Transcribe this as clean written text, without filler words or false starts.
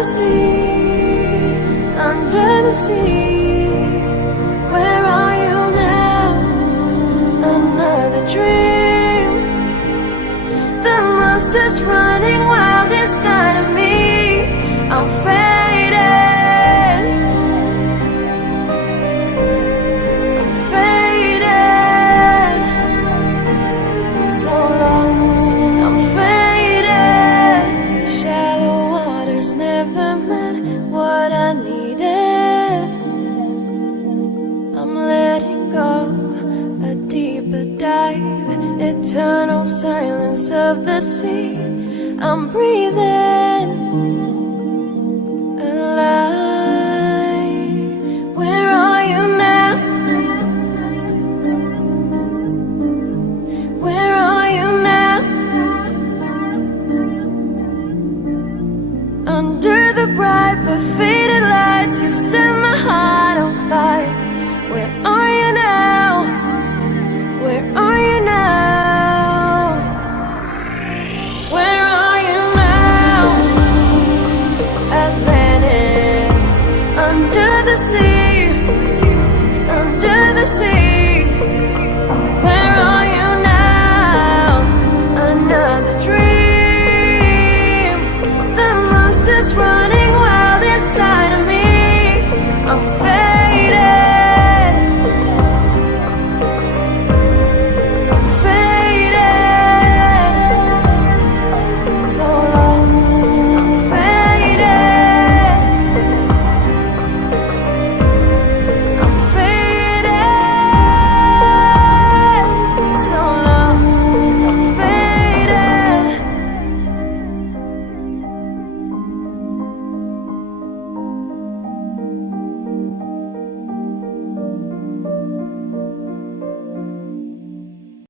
the sea, under the sea. Where are you now? Another dream. The monster's running wild inside of me. I'm faded. I'm faded. So lost, I'm faded. These shallow waters never meant what I needed. I'm letting go, a deeper dive, eternal silence of the sea. I'm breathing.